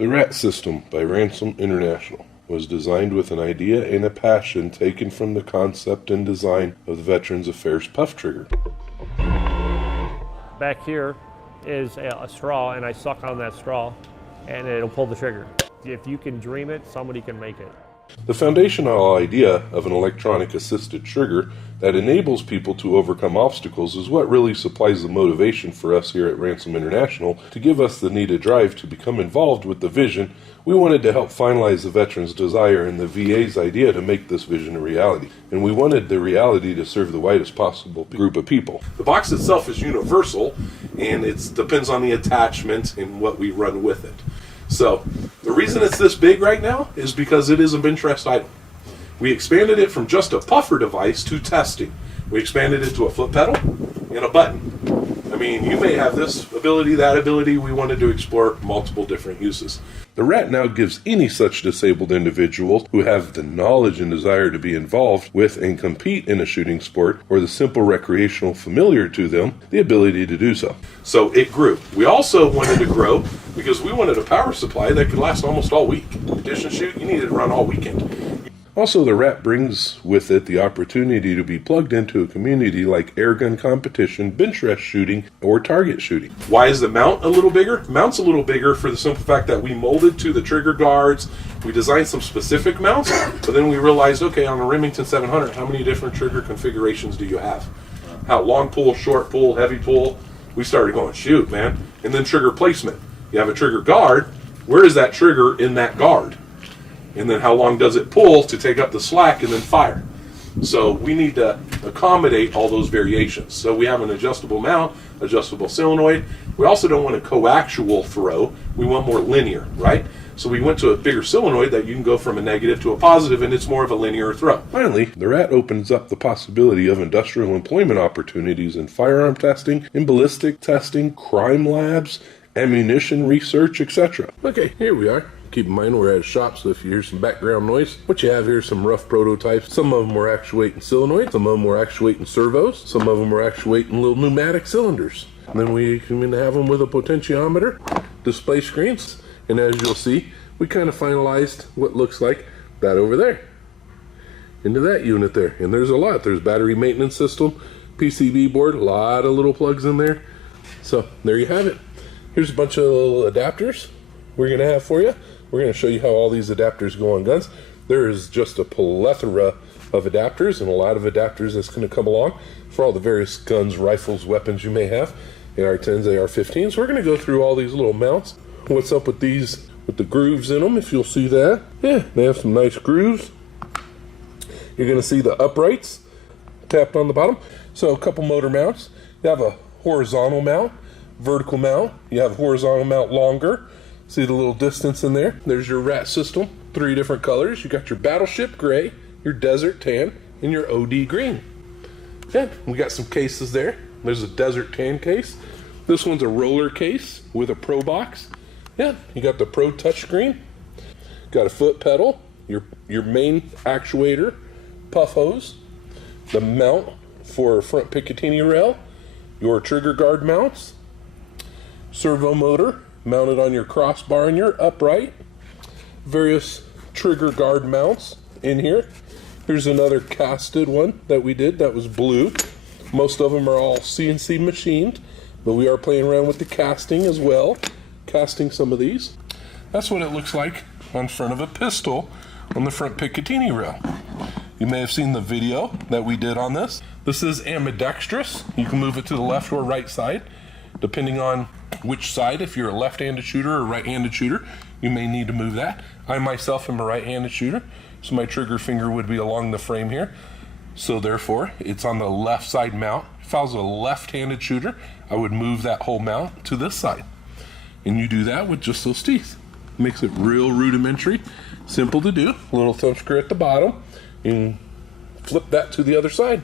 The R.A.T System by Ransom International was designed with an idea and a passion taken from the concept and design of the Veterans Affairs puff trigger. Back here is a straw, and I suck on that straw and it'll pull the trigger. If you can dream it, somebody can make it. The foundational idea of an electronic assisted trigger that enables people to overcome obstacles is what really supplies the motivation for us here at Ransom International to give us the needed drive to become involved with the vision. We wanted to help finalize the veterans' desire and the VA's idea to make this vision a reality. And we wanted the reality to serve the widest possible group of people. The box itself is universal, and it depends on the attachment and what we run with it. So the reason it's this big right now is because it is a Pinterest item. We expanded it from just a puffer device to testing. We expanded it to a foot pedal and a button. I mean, you may have this ability, that ability. We wanted to explore multiple different uses. The R.A.T now gives any such disabled individual who have the knowledge and desire to be involved with and compete in a shooting sport or the simple recreational familiar to them the ability to do so. So it grew. We also wanted to grow because we wanted a power supply that could last almost all week. In addition to shoot, you needed to run all weekend. Also, the R.A.T brings with it the opportunity to be plugged into a community like air gun competition, bench rest shooting, or target shooting. Why is the mount a little bigger? Mount's a little bigger for the simple fact that we molded to the trigger guards. We designed some specific mounts, but then we realized, okay, on a Remington 700, how many different trigger configurations do you have? How long pull, short pull, heavy pull? We started going, shoot, man. And then trigger placement. You have a trigger guard. Where is that trigger in that guard? And then how long does it pull to take up the slack and then fire? So we need to accommodate all those variations. So we have an adjustable mount, adjustable solenoid. We also don't want a coaxial throw. We want more linear, right? So we went to a bigger solenoid that you can go from a negative to a positive, and it's more of a linear throw. Finally, the R.A.T opens up the possibility of industrial employment opportunities in firearm testing, in ballistic testing, crime labs, ammunition research, etc. Okay, here we are. Keep in mind we're at a shop, so if you hear some background noise, what you have here is some rough prototypes. Some of them were actuating solenoids, some of them were actuating servos, some of them were actuating little pneumatic cylinders. And then we can have them with a potentiometer, display screens, and as you'll see, we kind of finalized what looks like that over there, into that unit there. And there's a lot. There's battery maintenance system, PCB board, a lot of little plugs in there. So there you have it. Here's a bunch of little adapters we're going to have for you. We're going to show you how all these adapters go on guns. There is just a plethora of adapters and a lot of adapters that's going to come along for all the various guns, rifles, weapons you may have. AR-10s, AR-15s. We're going to go through all these little mounts. What's up with these, with the grooves in them, if you'll see that. Yeah, they have some nice grooves. You're going to see the uprights tapped on the bottom. So a couple motor mounts. You have a horizontal mount, vertical mount. You have horizontal mount longer. See the little distance in there? There's your R.A.T system, 3 different colors. You got your battleship gray, your desert tan, and your OD green. Yeah, we got some cases there. There's a desert tan case. This one's a roller case with a Pro box. Yeah, you got the Pro touchscreen. Got a foot pedal, your main actuator, puff hose, the mount for front Picatinny rail, your trigger guard mounts, servo motor mounted on your crossbar and your upright, various trigger guard mounts in here. Here's another casted one that we did that was blue. Most of them are all CNC machined, but we are playing around with the casting as well, casting some of these. That's what it looks like on front of a pistol on the front Picatinny rail. You may have seen the video that we did on this. This is ambidextrous. You can move it to the left or right side, depending on which side. If you're a left-handed shooter or right-handed shooter, you may need to move that. I myself am a right-handed shooter, so my trigger finger would be along the frame here. So therefore, it's on the left side mount. If I was a left-handed shooter, I would move that whole mount to this side. And you do that with just those teeth. Makes it real rudimentary, simple to do. A little thumb screw at the bottom. You can flip that to the other side.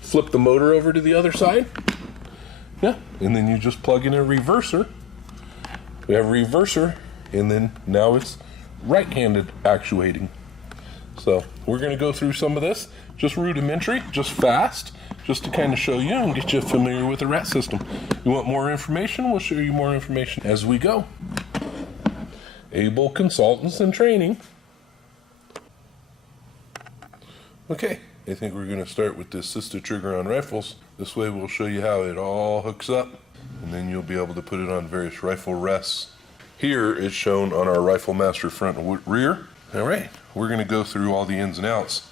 Flip the motor over to the other side. Yeah, and then you just plug in a reverser. We have a reverser, and then now it's right-handed actuating. So we're going to go through some of this, just rudimentary, just fast, just to kind of show you and get you familiar with the R.A.T system. You want more information? We'll show you more information as we go. able consultants in training. Okay, I think we're going to start with the assisted trigger on rifles. This way we'll show you how it all hooks up, and then you'll be able to put it on various rifle rests. Here it's shown on our Rifle Master front and rear. Alright, we're going to go through all the ins and outs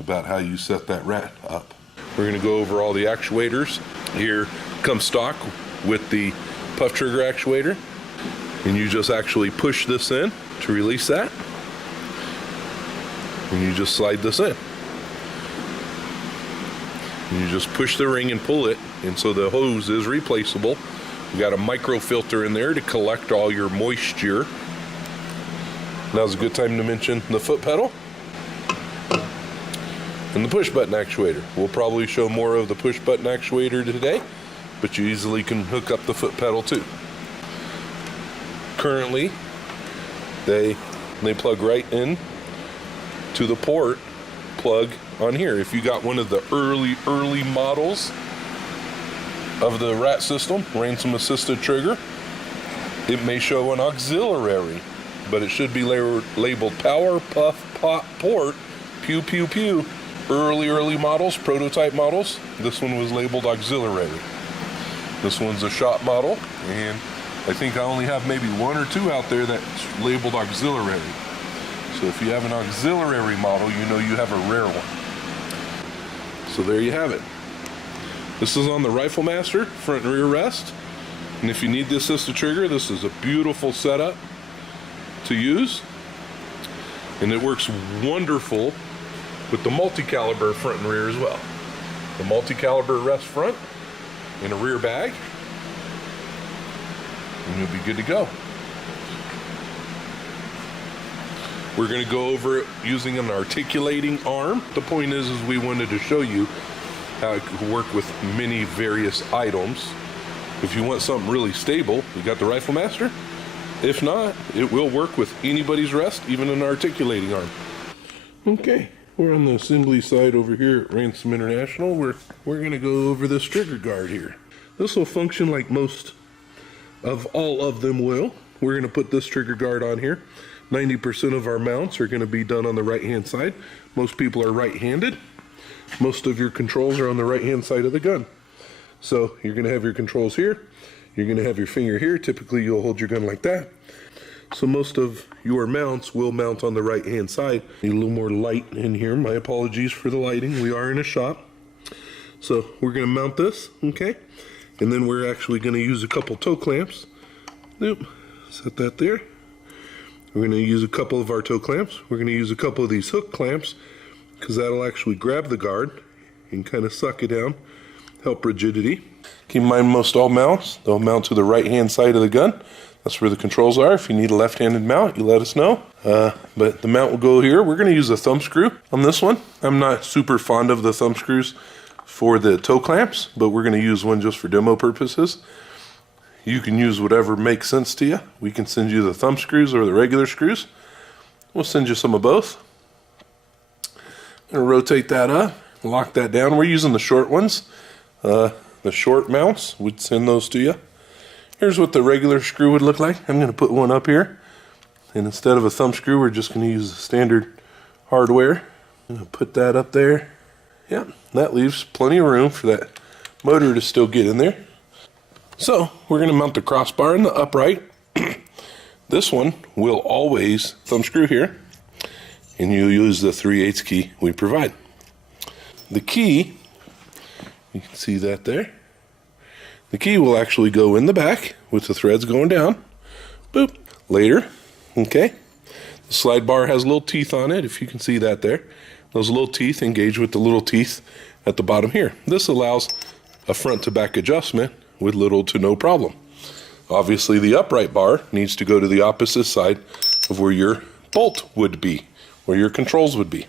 about how you set that R.A.T up. We're going to go over all the actuators. Here comes stock with the puff trigger actuator, and you just actually push this in to release that, and you just slide this in. And you just push the ring and pull it, and so the hose is replaceable. You got a micro filter in there to collect all your moisture. Now's a good time to mention the foot pedal and the push button actuator. We'll probably show more of the push button actuator today, but you easily can hook up the foot pedal too. Currently, they plug right in to the port plug on here. If you got one of the early models of the R.A.T system, Ransom Assisted Trigger, it may show an auxiliary, but it should be labeled power puff pot port pew pew pew. Early models, prototype models, this one was labeled auxiliary. This one's a shop model, and I think I only have maybe one or two out there that's labeled auxiliary. So if you have an auxiliary model, you know you have a rare one. So there you have it. This is on the Rifle Master front and rear rest, and if you need the assisted trigger, this is a beautiful setup to use, and it works wonderful with the multi-caliber front and rear as well. The multi-caliber rest front in a rear bag, and you'll be good to go. We're going to go over it using an articulating arm. The point is we wanted to show you how it could work with many various items. If you want something really stable, you got the Rifle Master. If not, it will work with anybody's rest, even an articulating arm. Okay, we're on the assembly side over here at Ransom International. We're going to go over this trigger guard here. This will function like most of all of them will. We're going to put this trigger guard on here. 90% of our mounts are going to be done on the right hand side. Most people are right-handed. Most of your controls are on the right hand side of the gun. So you're going to have your controls here. You're going to have your finger here. Typically you'll hold your gun like that. So most of your mounts will mount on the right hand side. Need a little more light in here. My apologies for the lighting. We are in a shop. So we're going to mount this, okay? And then we're actually going to use a couple toe clamps. Yep. Set that there. We're going to use a couple of our toe clamps. We're going to use a couple of these hook clamps, because that'll actually grab the guard and kind of suck it down, help rigidity. Keep in mind, most all mounts, they'll mount to the right hand side of the gun. That's where the controls are. If you need a left-handed mount, you let us know. But the mount will go here. We're going to use a thumb screw on this one. I'm not super fond of the thumb screws for the toe clamps, but we're going to use one just for demo purposes. You can use whatever makes sense to you. We can send you the thumb screws or the regular screws. We'll send you some of both. I'm going to rotate that up, lock that down. We're using the short ones. The short mounts, we'd send those to you. Here's what the regular screw would look like. I'm going to put one up here. And instead of a thumb screw, we're just going to use the standard hardware. I'm going to put that up there. Yep, that leaves plenty of room for that motor to still get in there. So we're going to mount the crossbar in the upright. This one will always thumb screw here, and you use the 3/8 key we provide. The key, you can see that there. The key will actually go in the back with the threads going down. Boop. Later, okay. The slide bar has little teeth on it, if you can see that there. Those little teeth engage with the little teeth at the bottom here. This allows a front to back adjustment with little to no problem. Obviously the upright bar needs to go to the opposite side of where your bolt would be, where your controls would be.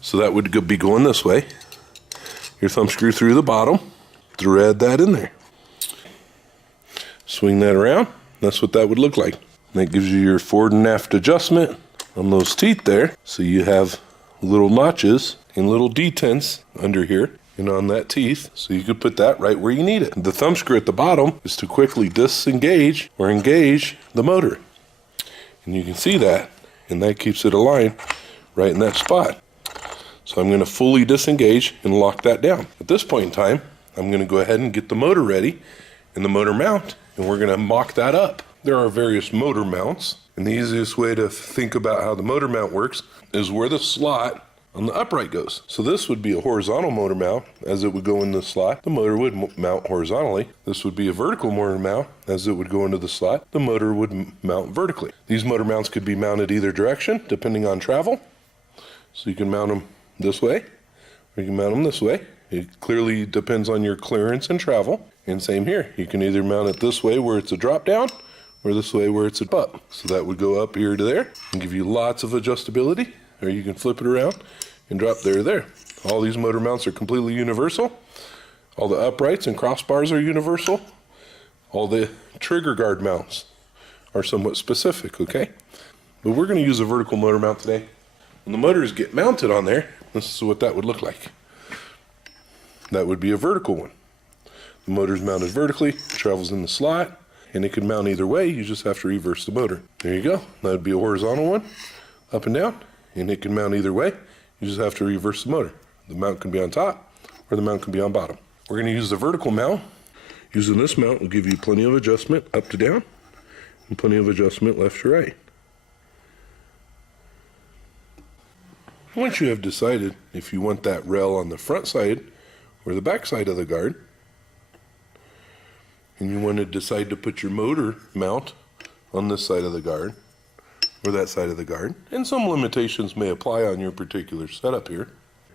So that would be going this way. Your thumb screw through the bottom, thread that in there. Swing that around, that's what that would look like. And that gives you your forward and aft adjustment on those teeth there. So you have little notches and little detents under here and on that teeth, so you could put that right where you need it. The thumb screw at the bottom is to quickly disengage or engage the motor. And you can see that, and that keeps it aligned right in that spot. So I'm going to fully disengage and lock that down. At this point in time, I'm going to go ahead and get the motor ready and the motor mount, and we're going to mock that up. There are various motor mounts, and the easiest way to think about how the motor mount works is where the slot on the upright goes. So this would be a horizontal motor mount. As it would go in the slot, the motor would mount horizontally. This would be a vertical motor mount. As it would go into the slot, the motor would mount vertically. These motor mounts could be mounted either direction, depending on travel. So you can mount them this way, or you can mount them this way. It clearly depends on your clearance and travel. And same here, you can either mount it this way where it's a drop down, or this way where it's a up. So that would go up here to there and give you lots of adjustability, or you can flip it around and drop there to there. All these motor mounts are completely universal. All the uprights and crossbars are universal. All the trigger guard mounts are somewhat specific, okay? But we're going to use a vertical motor mount today. When the motors get mounted on there, this is what that would look like. That would be a vertical one. The motor's mounted vertically, travels in the slot, and it can mount either way. You just have to reverse the motor. There you go. That would be a horizontal one, up and down, and it can mount either way. You just have to reverse the motor. The mount can be on top, or the mount can be on bottom. We're going to use the vertical mount. Using this mount will give you plenty of adjustment up to down, and plenty of adjustment left to right. Once you have decided if you want that rail on the front side or the back side of the guard, and you want to decide to put your motor mount on this side of the guard or that side of the guard, and some limitations may apply on your particular setup here.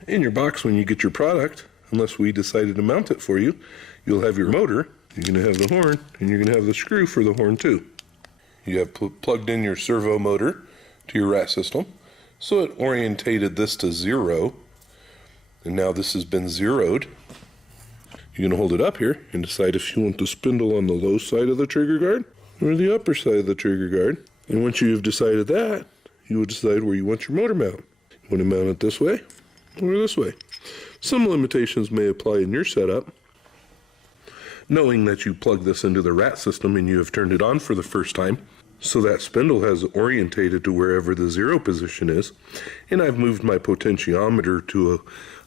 In your box when you get your product, unless we decided to mount it for you, you'll have your motor, you're going to have the horn, and you're going to have the screw for the horn too. You have plugged in your servo motor to your R.A.T system. So it orientated this to 0, and now this has been zeroed. You're going to hold it up here and decide if you want the spindle on the low side of the trigger guard or the upper side of the trigger guard. And once you've decided that, you will decide where you want your motor mount. You want to mount it this way or this way. Some limitations may apply in your setup. Knowing that you plug this into the R.A.T system and you have turned it on for the first time, so that spindle has orientated to wherever the 0 position is, and I've moved my potentiometer to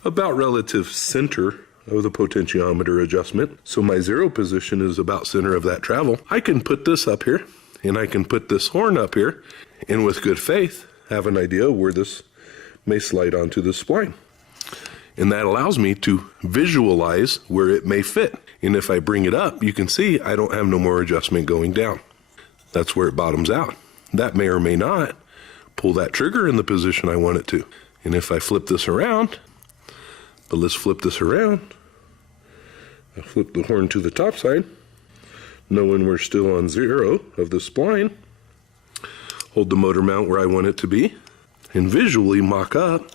about relative center of the potentiometer adjustment, so my 0 position is about center of that travel. I can put this up here, and I can put this horn up here, and with good faith, have an idea where this may slide onto the spline. And that allows me to visualize where it may fit. And if I bring it up, you can see I don't have no more adjustment going down. That's where it bottoms out. That may or may not pull that trigger in the position I want it to. And if I flip this around, but let's flip this around. I flip the horn to the top side, knowing we're still on 0 of the spline. Hold the motor mount where I want it to be, and visually mock up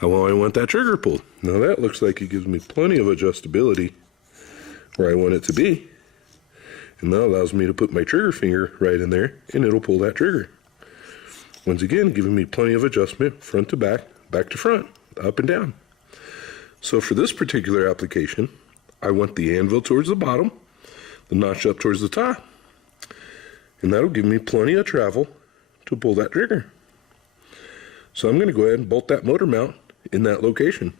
how I want that trigger pulled. Now that looks like it gives me plenty of adjustability where I want it to be. And that allows me to put my trigger finger right in there, and it'll pull that trigger. Once again, giving me plenty of adjustment, front to back, back to front, up and down. So for this particular application, I want the anvil towards the bottom, the notch up towards the top, and that'll give me plenty of travel to pull that trigger. So I'm going to go ahead and bolt that motor mount in that location.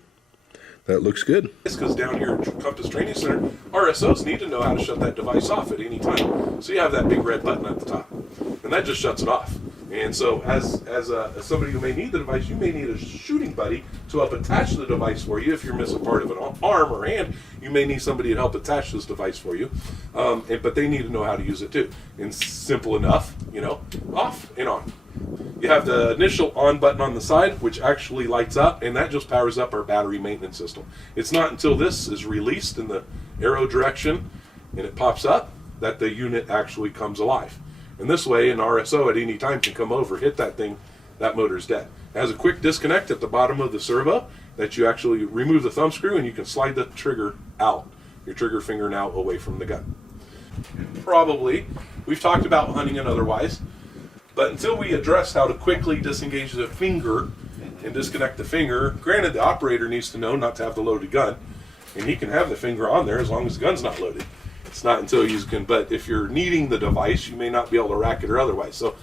That looks good. This goes down here at Compass Training Center. RSOs need to know how to shut that device off at any time. So you have that big red button at the top, and that just shuts it off. And so as somebody who may need the device, you may need a shooting buddy to help attach the device for you. If you're missing part of an arm or hand, you may need somebody to help attach this device for you. But they need to know how to use it too. And simple enough, off and on. You have the initial on button on the side, which actually lights up, and that just powers up our battery maintenance system. It's not until this is released in the arrow direction and it pops up that the unit actually comes alive. And this way, an RSO at any time can come over, hit that thing, that motor's dead. It has a quick disconnect at the bottom of the servo that you actually remove the thumb screw and you can slide the trigger out, your trigger finger now away from the gun. Probably, we've talked about hunting and otherwise, but until we address how to quickly disengage the finger and disconnect the finger, granted the operator needs to know not to have the loaded gun, and he can have the finger on there as long as the gun's not loaded. It's not until you can, but if you're needing the device, you may not be able to rack it or otherwise. So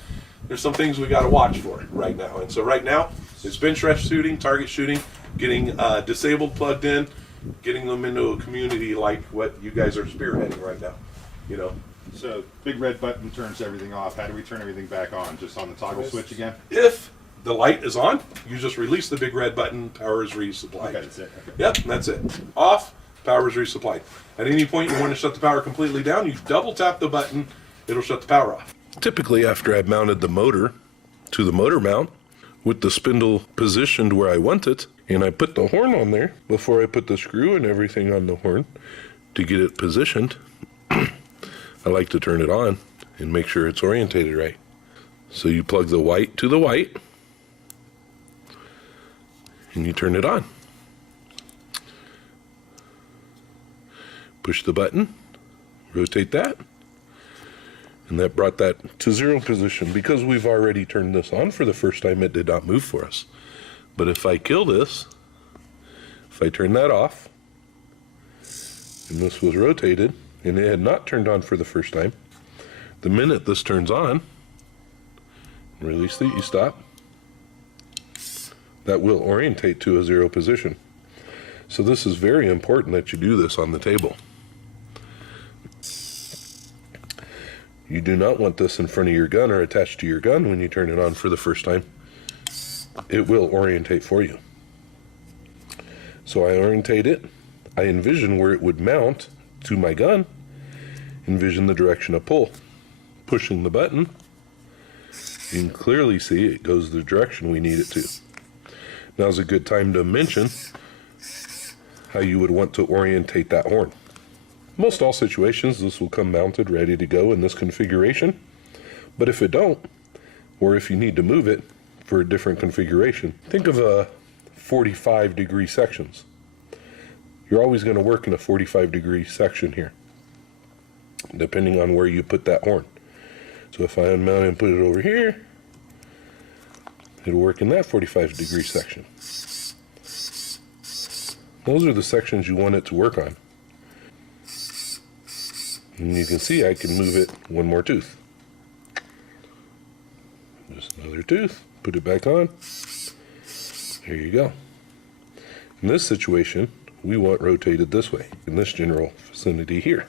there's some things we got to watch for right now. And so right now, it's bench rest shooting, target shooting, getting disabled plugged in, getting them into a community like what you guys are spearheading right now. You know. So big red button turns everything off. How do we turn everything back on? Just on the toggle switch again? If the light is on, you just release the big red button, power is resupplied. Okay, that's it. Okay. Yep, that's it. Off, power is resupplied. At any point you want to shut the power completely down, you double tap the button, it'll shut the power off. Typically after I've mounted the motor to the motor mount with the spindle positioned where I want it, and I put the horn on there before I put the screw and everything on the horn to get it positioned, I like to turn it on and make sure it's orientated right. So you plug the white to the white and you turn it on. Push the button, rotate that, and that brought that to 0 position. Because we've already turned this on for the first time, it did not move for us. But if I kill this, if I turn that off, and this was rotated, and it had not turned on for the first time, the minute this turns on, release the e-stop, that will orientate to a 0 position. So this is very important that you do this on the table. You do not want this in front of your gun or attached to your gun when you turn it on for the first time. It will orientate for you. So I orientate it. I envision where it would mount to my gun. Envision the direction of pull. Pushing the button, you can clearly see it goes the direction we need it to. Now's a good time to mention how you would want to orientate that horn. Most all situations, this will come mounted, ready to go in this configuration. But if it don't, or if you need to move it for a different configuration, think of 45-degree sections. You're always going to work in a 45-degree section here, depending on where you put that horn. So if I unmount it and put it over here, it'll work in that 45-degree section. Those are the sections you want it to work on. And you can see I can move it one more tooth. Just another tooth, put it back on. There you go. In this situation, we want rotated this way, in this general vicinity here.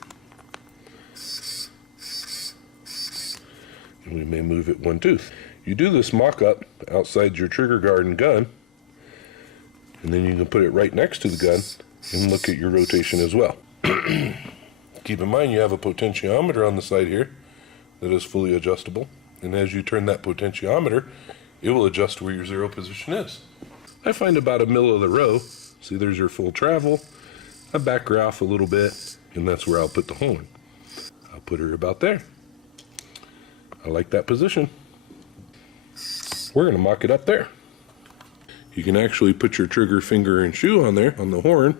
And we may move it one tooth. You do this mock-up outside your trigger guard and gun, and then you can put it right next to the gun and look at your rotation as well. Keep in mind you have a potentiometer on the side here that is fully adjustable, and as you turn that potentiometer, it will adjust where your 0 position is. I find about a middle of the row, see there's your full travel, I back her off a little bit, and that's where I'll put the horn. I'll put her about there. I like that position. We're going to mock it up there. You can actually put your trigger finger and shoe on there, on the horn.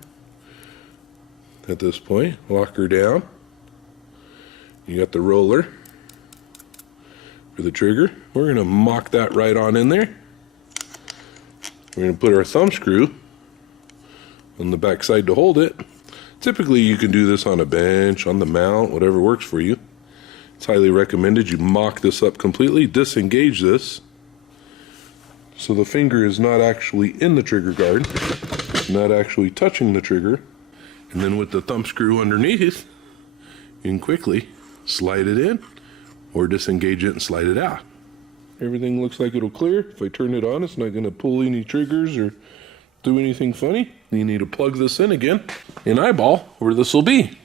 At this point, lock her down. You got the roller for the trigger. We're going to mock that right on in there. We're going to put our thumb screw on the back side to hold it. Typically you can do this on a bench, on the mount, whatever works for you. It's highly recommended you mock this up completely, disengage this so the finger is not actually in the trigger guard, not actually touching the trigger. And then with the thumb screw underneath, you can quickly slide it in or disengage it and slide it out. Everything looks like it'll clear. If I turn it on, it's not going to pull any triggers or do anything funny. You need to plug this in again and eyeball where this will be.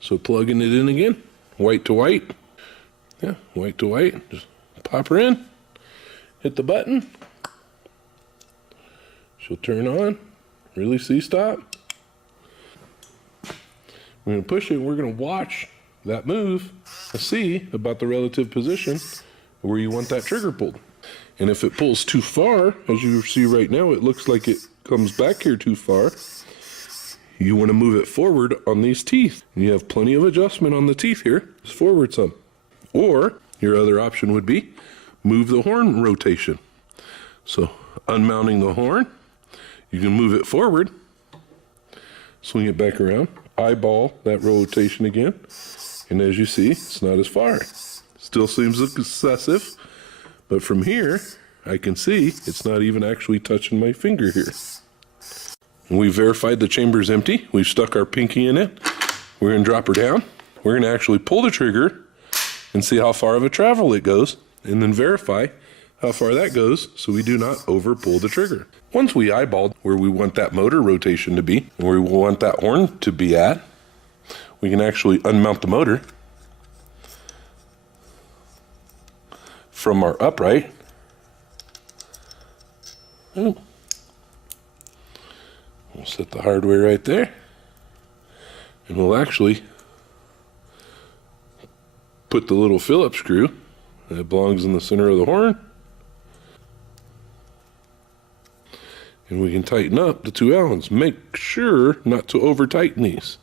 So plugging it in again, white to white. Yeah, white to white. Just pop her in, hit the button. She'll turn on, release the stop. We're going to push it and we're going to watch that move and see about the relative position where you want that trigger pulled. And if it pulls too far, as you see right now, it looks like it comes back here too far. You want to move it forward on these teeth. And you have plenty of adjustment on the teeth here. Just forward some. Or your other option would be move the horn rotation. So unmounting the horn, you can move it forward, swing it back around, eyeball that rotation again, and as you see, it's not as far. It's Still seems excessive, but from here, I can see it's not even actually touching my finger here. And we verified the chamber's empty. We've stuck our pinky in it. We're going to drop her down. We're going to actually pull the trigger and see how far of a travel it goes, and then verify how far that goes so we do not over pull the trigger. Once we eyeballed where we want that motor rotation to be, and where we want that horn to be at, we can actually unmount the motor from our upright. We'll set the hardware right there, and we'll actually put the little Phillips screw that belongs in the center of the horn, and we can tighten up the 2 Allens. Make sure not to over tighten these.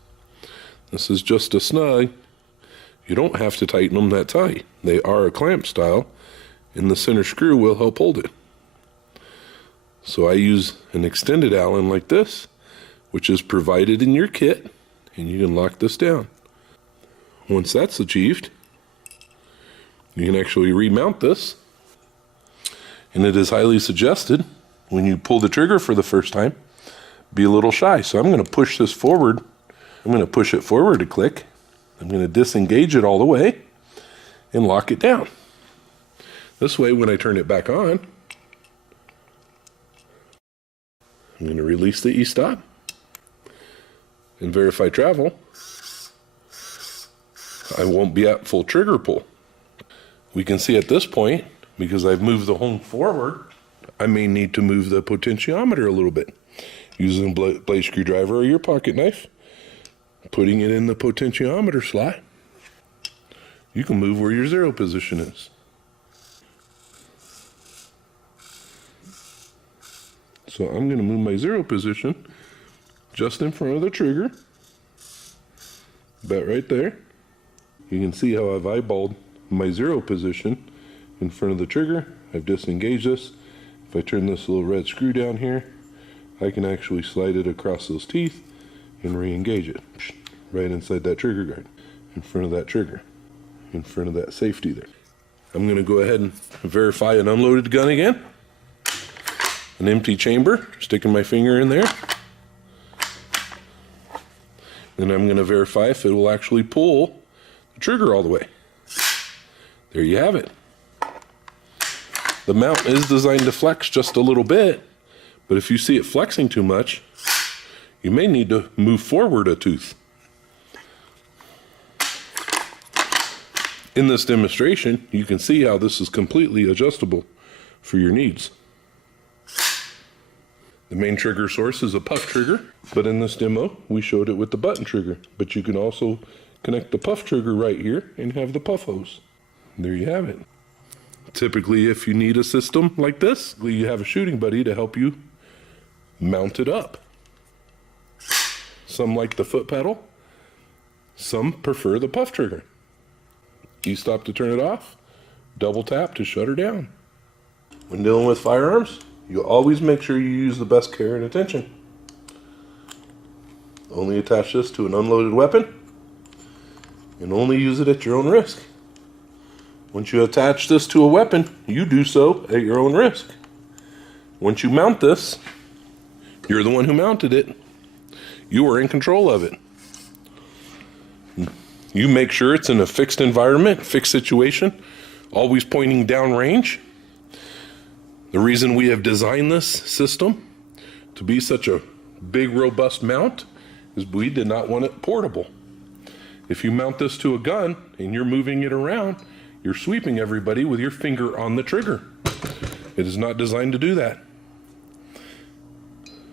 This is just a snug. You don't have to tighten them that tight. They are a clamp style, and the center screw will help hold it. So I use an extended Allen like this, which is provided in your kit, and you can lock this down. Once that's achieved, you can actually remount this, and it is highly suggested when you pull the trigger for the first time, be a little shy. So I'm going to push this forward. I'm going to push it forward a click. I'm going to disengage it all the way and lock it down. This way, when I turn it back on, I'm going to release the e-stop and verify travel. I won't be at full trigger pull. We can see at this point, because I've moved the horn forward, I may need to move the potentiometer a little bit. Using a blade screwdriver or your pocket knife, putting it in the potentiometer slot, you can move where your 0 position is. So I'm going to move my 0 position just in front of the trigger, about right there. You can see how I've eyeballed my 0 position in front of the trigger. I've disengaged this. If I turn this little red screw down here, I can actually slide it across those teeth and re-engage it right inside that trigger guard, in front of that trigger, in front of that safety there. I'm going to go ahead and verify an unloaded gun again. An empty chamber, sticking my finger in there. Then I'm going to verify if it will actually pull the trigger all the way. There you have it. The mount is designed to flex just a little bit, but if you see it flexing too much, you may need to move forward a tooth. In this demonstration, you can see how this is completely adjustable for your needs. The main trigger source is a puff trigger, but in this demo, we showed it with the button trigger. But you can also connect the puff trigger right here and have the puff hose. There you have it. Typically, if you need a system like this, you have a shooting buddy to help you mount it up. Some like the foot pedal. Some prefer the puff trigger. E-stop to turn it off. Double tap to shut her down. When dealing with firearms, you always make sure you use the best care and attention. Only attach this to an unloaded weapon, and only use it at your own risk. Once you attach this to a weapon, you do so at your own risk. Once you mount this, you're the one who mounted it. You are in control of it. You make sure it's in a fixed environment, fixed situation, always pointing downrange. The reason we have designed this system to be such a big, robust mount is we did not want it portable. If you mount this to a gun and you're moving it around, you're sweeping everybody with your finger on the trigger. It is not designed to do that.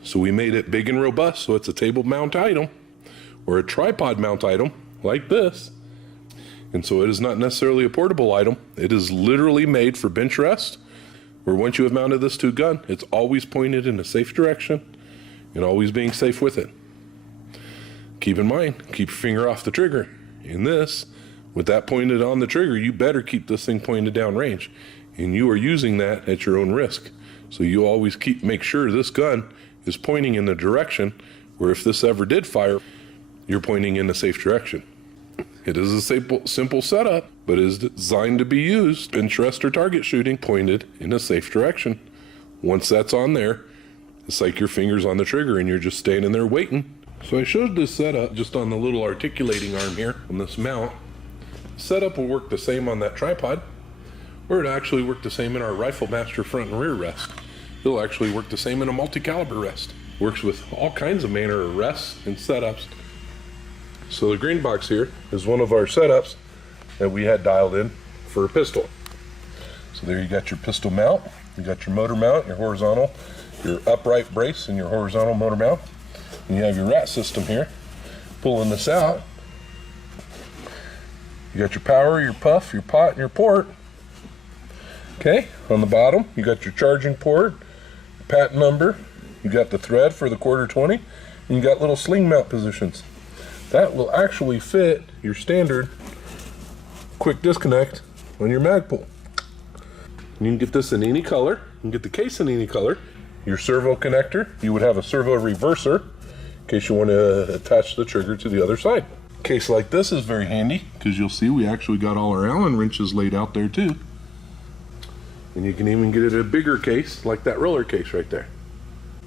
So we made it big and robust, so it's a table mount item or a tripod mount item like this. And so it is not necessarily a portable item. It is literally made for bench rest, where once you have mounted this to a gun, it's always pointed in a safe direction and always being safe with it. Keep in mind, keep your finger off the trigger. In this, with that pointed on the trigger, you better keep this thing pointed downrange. And you are using that at your own risk. So you always make sure this gun is pointing in the direction where if this ever did fire, you're pointing in a safe direction. It is a simple setup, but is designed to be used interest or target shooting pointed in a safe direction. Once that's on there, it's like your fingers on the trigger and you're just standing there waiting. So I showed this setup just on the little articulating arm here on this mount. The setup will work the same on that tripod, or it'll actually work the same in our Rifle Master front and rear rest. It'll actually work the same in a multi-caliber rest. Works with all kinds of manner of rests and setups. So the green box here is one of our setups that we had dialed in for a pistol. So there you got your pistol mount, you got your motor mount, your horizontal, your upright brace and your horizontal motor mount. And you have your R.A.T system here. Pulling this out, you got your power, your puff, your pot, and your port. Okay, on the bottom you got your charging port, patent number, you got the thread for the .20, and you got little sling mount positions. That will actually fit your standard quick disconnect on your mag pull. You can get this in any color, you can get the case in any color. Your servo connector, you would have a servo reverser in case you want to attach the trigger to the other side. A case like this is very handy because you'll see we actually got all our Allen wrenches laid out there too. And you can even get it in a bigger case like that roller case right there.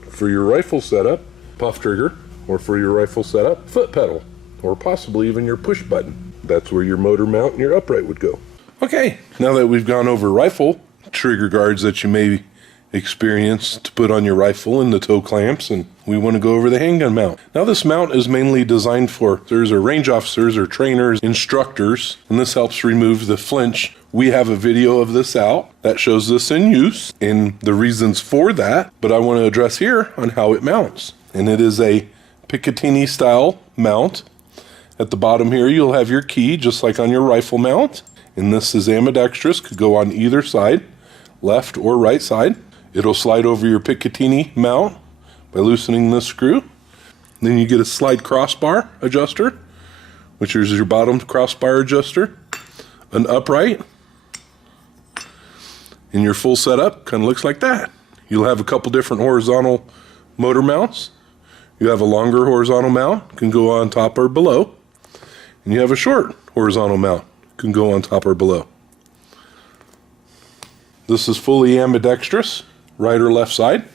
For your rifle setup, puff trigger, or for your rifle setup, foot pedal, or possibly even your push button. That's where your motor mount and your upright would go. Okay, now that we've gone over rifle trigger guards that you may experience to put on your rifle and the toe clamps, and we want to go over the handgun mount. Now this mount is mainly designed for officers or range officers or trainers, instructors, and this helps remove the flinch. We have a video of this out that shows this in use and the reasons for that, but I want to address here on how it mounts. And it is a Picatinny style mount. At the bottom here you'll have your key just like on your rifle mount, and this is ambidextrous, could go on either side, left or right side. It'll slide over your Picatinny mount by loosening this screw. Then you get a slide crossbar adjuster, which is your bottom crossbar adjuster, an upright, and your full setup kind of looks like that. You'll have a couple different horizontal motor mounts. You have a longer horizontal mount, can go on top or below, and you have a short horizontal mount, can go on top or below. This is fully ambidextrous, right or left side,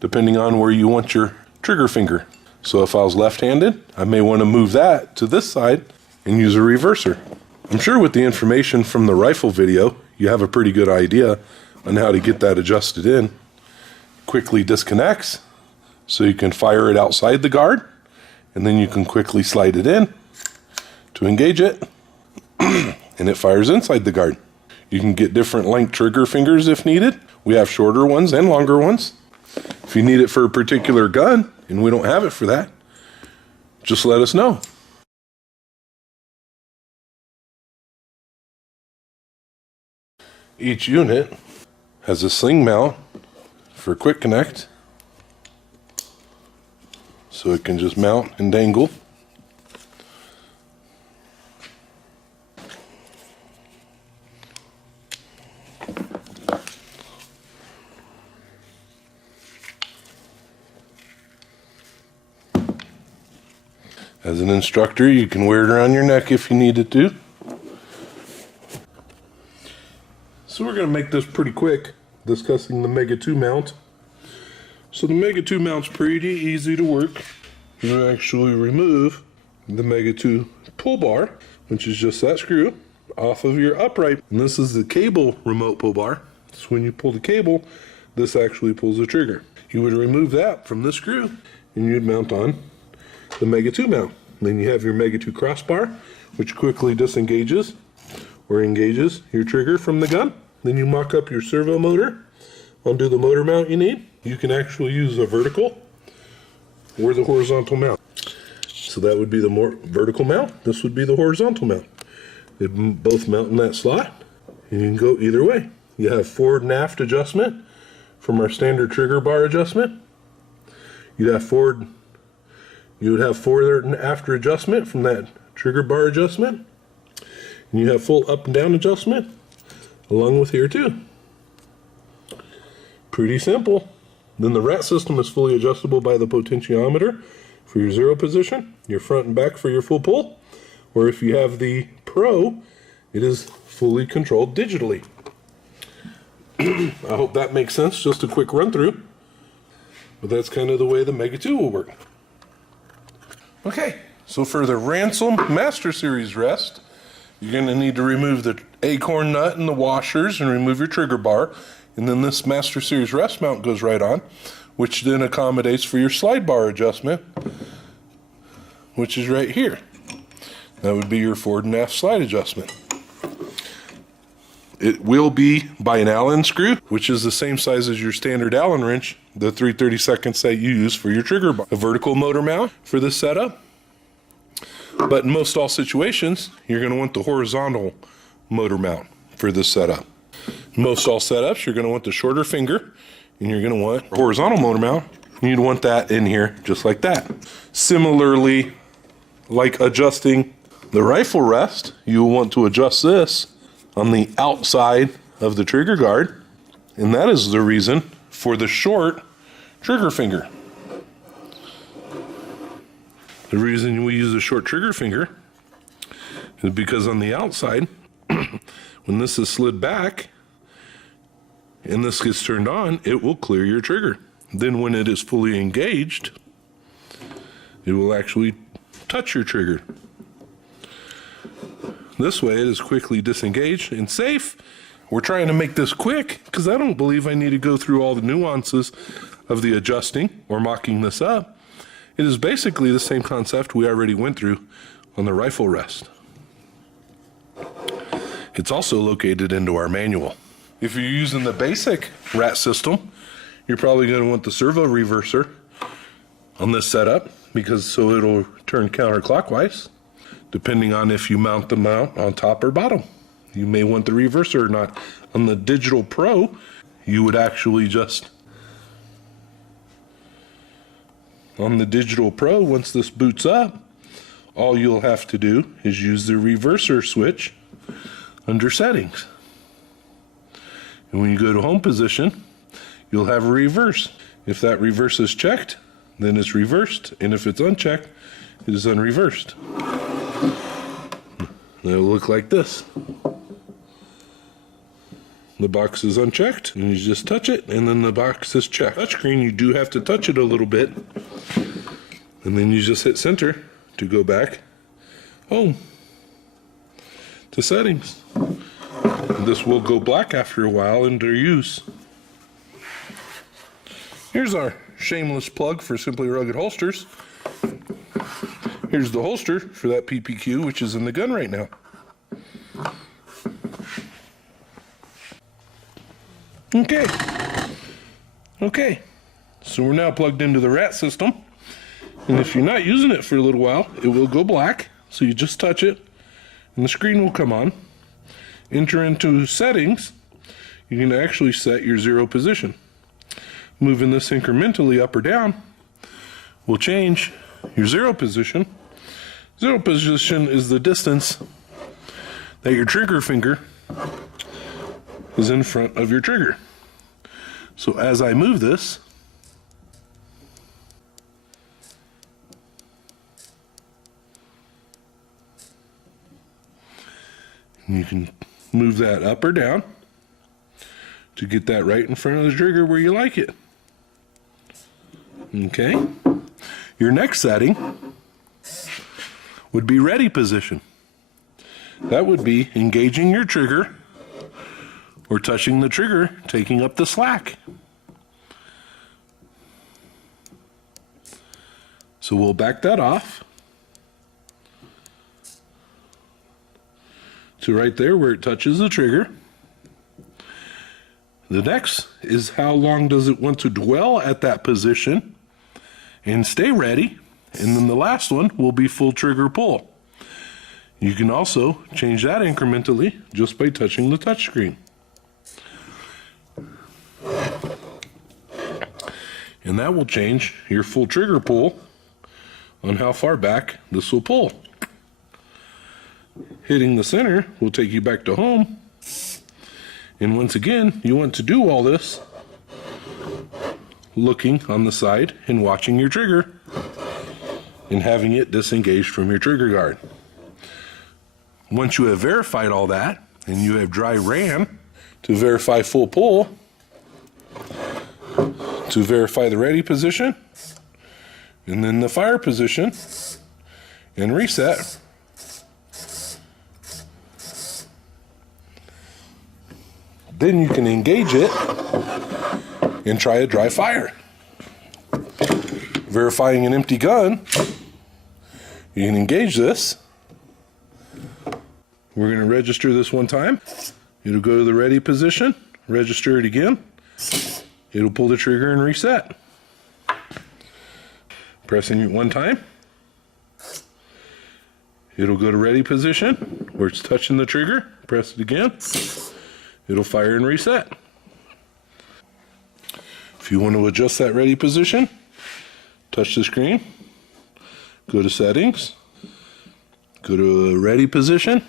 depending on where you want your trigger finger. So if I was left-handed, I may want to move that to this side and use a reverser. I'm sure with the information from the rifle video, you have a pretty good idea on how to get that adjusted in. Quickly disconnects, so you can fire it outside the guard, and then you can quickly slide it in to engage it, and it fires inside the guard. You can get different length trigger fingers if needed. We have shorter ones and longer ones. If you need it for a particular gun, and we don't have it for that, just let us know. Each unit has a sling mount for quick connect, so it can just mount and dangle. As an instructor, you can wear it around your neck if you needed to. So we're going to make this pretty quick, discussing the Mega 2 mount. So the Mega 2 mount's pretty easy to work. You actually remove the Mega 2 pull bar, which is just that screw, off of your upright. And this is the cable remote pull bar. So when you pull the cable, this actually pulls the trigger. You would remove that from the screw, and you'd mount on the Mega 2 mount. And then you have your Mega 2 crossbar, which quickly disengages or engages your trigger from the gun. Then you mock up your servo motor onto the motor mount you need. You can actually use a vertical or the horizontal mount. So that would be the more vertical mount. This would be the horizontal mount. They both mount in that slot, and you can go either way. You have forward and aft adjustment from our standard trigger bar adjustment. You would have forward and after adjustment from that trigger bar adjustment. And you have full up and down adjustment along with here too. Pretty simple. Then the R.A.T system is fully adjustable by the potentiometer for your zero position, your front and back for your full pull, or if you have the Pro, it is fully controlled digitally. I hope that makes sense, just a quick run through. But that's kind of the way the Mega 2 will work. Okay, so for the Ransom Master Series rest, you're going to need to remove the acorn nut and the washers and remove your trigger bar. And then this Master Series rest mount goes right on, which then accommodates for your slide bar adjustment, which is right here. That would be your forward and aft slide adjustment. It will be by an Allen screw, which is the same size as your standard Allen wrench, the 3/32 that you use for your trigger bar. A vertical motor mount for this setup. But in most all situations, you're going to want the horizontal motor mount for this setup. In most all setups, you're going to want the shorter finger, and you're going to want a horizontal motor mount. You'd want that in here just like that. Similarly, like adjusting the rifle rest, you will want to adjust this on the outside of the trigger guard, and that is the reason for the short trigger finger. The reason we use a short trigger finger is because on the outside, when this is slid back and this gets turned on, it will clear your trigger. Then when it is fully engaged, it will actually touch your trigger. This way it is quickly disengaged and safe. We're trying to make this quick because I don't believe I need to go through all the nuances of the adjusting or mocking this up. It is basically the same concept we already went through on the rifle rest. It's also located into our manual. If you're using the basic R.A.T system, you're probably going to want the servo reverser on this setup because so it'll turn counterclockwise, depending on if you mount the mount on top or bottom. You may want the reverser or not. On the Digital Pro, you would actually just, on the Digital Pro, once this boots up, all you'll have to do is use the reverser switch under settings. And when you go to home position, you'll have a reverse. If that reverse is checked, then it's reversed, and if it's unchecked, it is unreversed. It'll look like this. The box is unchecked, and you just touch it, and then the box is checked. Touchscreen, you do have to touch it a little bit, and then you just hit center to go back home to settings. This will go black after a while under use. Here's our shameless plug for Simply Rugged Holsters. Here's the holster for that PPQ, which is in the gun right now. Okay, so we're now plugged into the R.A.T system, and if you're not using it for a little while, it will go black, so you just touch it, and the screen will come on. Enter into settings. You can actually set your zero position. Moving this incrementally up or down will change your zero position. Zero position is the distance that your trigger finger is in front of your trigger. So as I move this, you can move that up or down to get that right in front of the trigger where you like it. Okay. Your next setting would be ready position. That would be engaging your trigger or touching the trigger, taking up the slack. So we'll back that off to right there where it touches the trigger. The next is how long does it want to dwell at that position and stay ready. And then the last one will be full trigger pull. You can also change that incrementally just by touching the touchscreen. And that will change your full trigger pull on how far back this will pull. Hitting the center will take you back to home. And once again, you want to do all this looking on the side and watching your trigger and having it disengaged from your trigger guard. Once you have verified all that, and you have dry ran to verify full pull, to verify the ready position, and then the fire position, and reset. Then you can engage it and try a dry fire. Verifying an empty gun, you can engage this. We're going to register this one time. It'll go to the ready position, register it again. It'll pull the trigger and reset. Pressing it one time, it'll go to ready position where it's touching the trigger. Press it again. It'll fire and reset. If you want to adjust that ready position, touch the screen, go to settings, go to a ready position,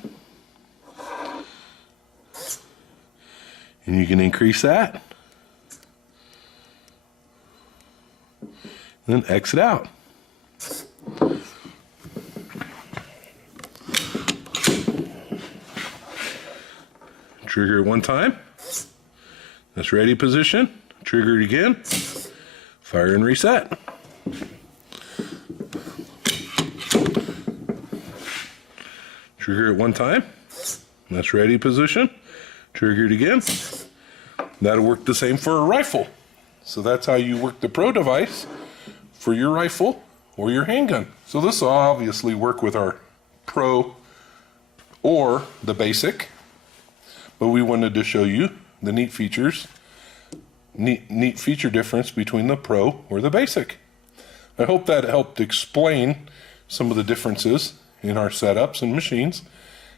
and you can increase that, then exit out. Trigger it one time, that's ready position, trigger it again, fire and reset. Trigger it one time, that's ready position, trigger it again. That'll work the same for a rifle. So that's how you work the Pro device for your rifle or your handgun. So this will obviously work with our Pro or the basic, but we wanted to show you the neat features, neat feature difference between the Pro or the basic. I hope that helped explain some of the differences in our setups and machines,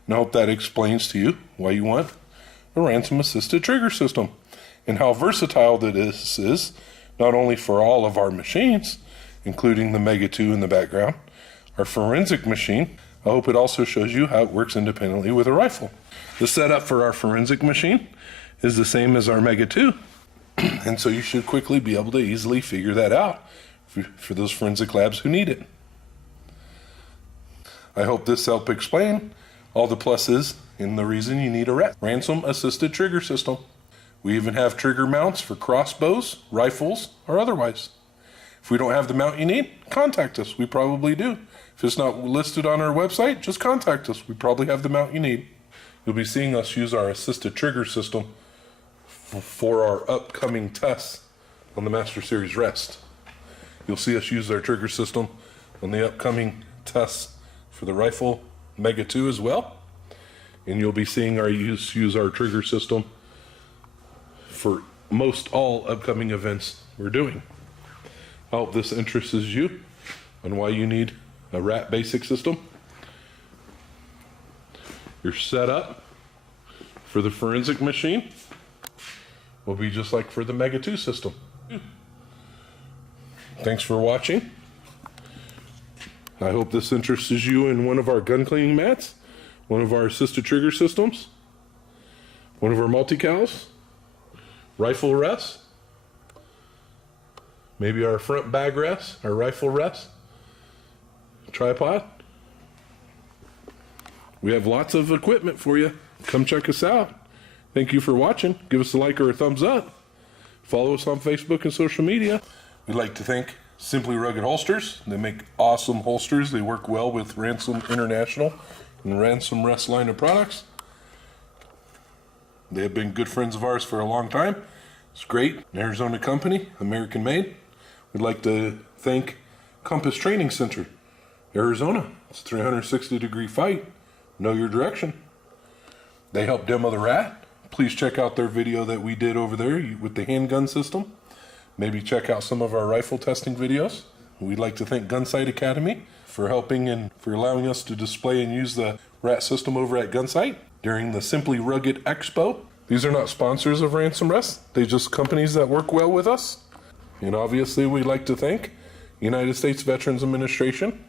and I hope that explains to you why you want a Ransom Assisted Trigger System and how versatile this is, not only for all of our machines, including the Mega 2 in the background, our forensic machine. I hope it also shows you how it works independently with a rifle. The setup for our forensic machine is the same as our Mega 2, and so you should quickly be able to easily figure that out for those forensic labs who need it. I hope this helped explain all the pluses and the reason you need a R.A.T Ransom Assisted Trigger System. We even have trigger mounts for crossbows, rifles, or otherwise. If we don't have the mount you need, contact us. We probably do. If it's not listed on our website, just contact us. We probably have the mount you need. You'll be seeing us use our assisted trigger system for our upcoming tests on the Master Series R.A.T. You'll see us use our trigger system on the upcoming tests for the rifle Mega 2 as well. And you'll be seeing our use our trigger system for most all upcoming events we're doing. I hope this interests you on why you need a R.A.T basic system. Your setup for the forensic machine will be just like for the Mega 2 system. Thanks for watching. I hope this interests you in one of our gun cleaning mats, one of our assisted trigger systems, one of our multi-cals, rifle rests, maybe our front bag rests, our rifle rests, tripod. We have lots of equipment for you. Come check us out. Thank you for watching. Give us a like or a thumbs up. Follow us on Facebook and social media. We'd like to thank Simply Rugged Holsters. They make awesome holsters. They work well with Ransom International and Ransom R.A.T line of products. They have been good friends of ours for a long time. It's great. An Arizona company, American made. We'd like to thank Compass Training Center, Arizona. It's a 360-degree fight. Know your direction. They help demo the R.A.T. Please check out their video that we did over there with the handgun system. Maybe check out some of our rifle testing videos. We'd like to thank Gunsight Academy for helping and for allowing us to display and use the R.A.T system over at Gunsight during the Simply Rugged Expo. These are not sponsors of Ransom R.A.T. They're just companies that work well with us. And obviously we'd like to thank United States Veterans Administration